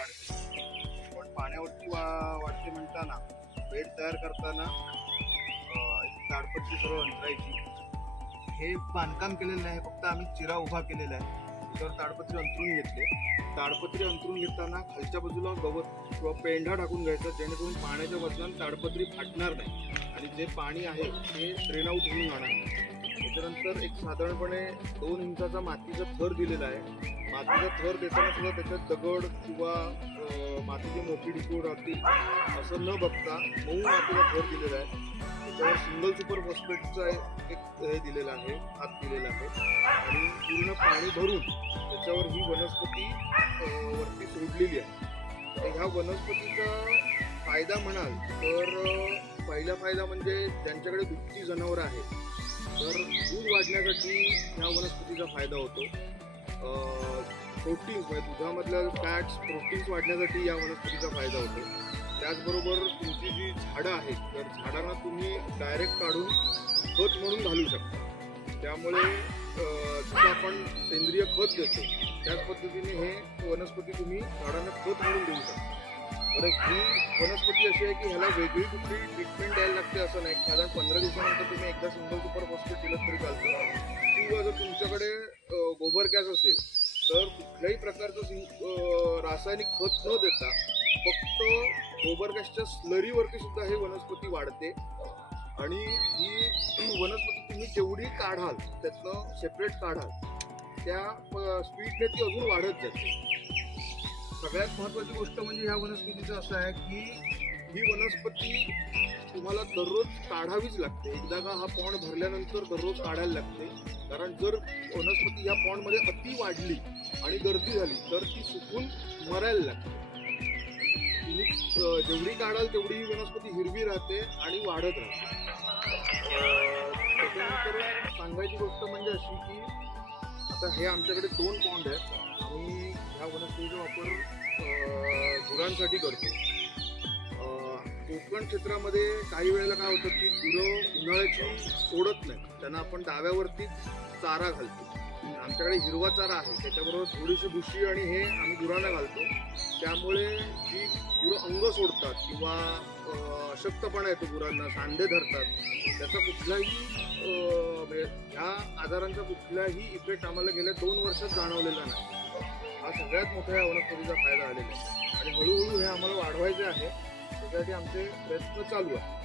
वाढते. पण पाण्यावरती वाढते म्हणताना बेड तयार करताना ताडपत्री सर्व अंतरायची. हे बांधकाम केलेलं नाही, फक्त आम्ही चिरा उभा केलेला आहे. त्याच्यावर ताडपत्री अंतरून घेतले. ताडपत्री अंतरून घेताना खालच्या बाजूला गवत किंवा पेंढा टाकून घ्यायचा, जेणेकरून पाण्याच्या वजनात ताडपत्री फाटणार नाही आणि जे पाणी आहे ते ड्रेन आउट होऊन जाणार नाही. त्याच्यानंतर एक साधारणपणे 2 इंचाचा मातीचा थर दिलेला आहे. मातीचा थर देताना सुद्धा त्याच्यात दगड किंवा मातीचे मोठी डिकोड राहतील असं न बघता मऊ मातीचा थर दिलेला आहे. त्याच्यावर सिंगल सुपर फॉस्फेटचा एक हे दिलेला आहे, हात दिलेला आहे आणि पूर्ण पाणी भरून त्याच्यावर ही वनस्पती वरती सोडलेली आहे. तर ह्या वनस्पतीचा फायदा म्हणाल तर पहिला फायदा म्हणजे ज्यांच्याकडे दुभती जनावरं आहेत तर दूध वाढण्यासाठी ह्या वनस्पतीचा फायदा होतो. प्रोटीन्स म्हणजे दुधामधल्या फॅट्स प्रोटीन्स वाढण्यासाठी या वनस्पतीचा फायदा होतो. त्याचबरोबर तुमची जी झाडं आहेत तर झाडांना तुम्ही डायरेक्ट काढून खत म्हणून घालू शकता. त्यामुळे जसं आपण सेंद्रिय खत देतो त्याच पद्धतीने हे वनस्पती तुम्ही झाडांना खत म्हणून देऊ शकता. तर ही वनस्पती अशी आहे की ह्याला वेगळी कुठली ट्रीटमेंट द्यायला लागते असं नाही. साधारण 15 दिवसानंतर तुम्ही एकदा सिंगल सुपर फॉस्फेट दिलं तरी चालतं. किंवा जर तुमच्याकडे गोबर गॅस असेल तर कुठल्याही प्रकारचं रासायनिक खत न देता फक्त गोबर गॅसच्या स्लरीवरती सुद्धा हे वनस्पती वाढते. आणि ही वनस्पती तुम्ही जेवढी काढाल त्यातनं सेपरेट काढाल त्या स्पीडने ती अजून वाढत जाते. सगळ्यात महत्त्वाची गोष्ट म्हणजे ह्या वनस्पतीचं असं आहे की ही वनस्पती तुम्हाला दररोज काढावीच लागते. एकदा का हा पॉन्ड भरल्यानंतर दररोज काढायला लागते. कारण जर वनस्पती या पॉन्डमध्ये अति वाढली आणि गर्दी झाली तर ती सुकून मरायला लागते. तुम्ही जेवढी काढाल तेवढी ही वनस्पती हिरवी राहते आणि वाढत राहते. त्याच्यानंतर सांगायची गोष्ट म्हणजे अशी की आता हे आमच्याकडे 2 पॉन्ड आहेत. आम्ही ह्या वनस्पतीचा वापर गुरांसाठी करतो. कोकण क्षेत्रामध्ये काही वेळेला काय होतं की गुरं उन्हाळ्याची सोडत नाही, त्यांना आपण डाव्यावरतीच चारा घालतो. आमच्याकडे हिरवा चारा आहे, त्याच्याबरोबर थोडीशी भुशी आणि हे आम्ही गुरांना घालतो. त्यामुळे जी गुरं अंग सोडतात किंवा अशक्तपणा येतो गुरांना, सांधे धरतात, त्याचा कुठलाही ह्या आजारांचा कुठलाही इफेक्ट आम्हाला गेल्या 2 वर्षात जाणवलेला नाही. हा सगळ्यात मोठा या वनस्पतीचा फायदा आलेला आहे आणि हळूहळू हे आम्हाला वाढवायचे आहे. त्यासाठी आमचे प्रयत्न चालू आहे.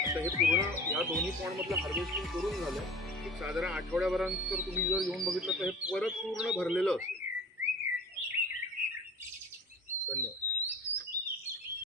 आता हे पूर्ण या दोन्ही पॉन्डमधलं हार्वेस्टिंग करून झालं की साधारण आठवड्याभरानंतर तुम्ही जर येऊन बघितलं तर हे परत पूर्ण भरलेलं असेल. धन्यवाद.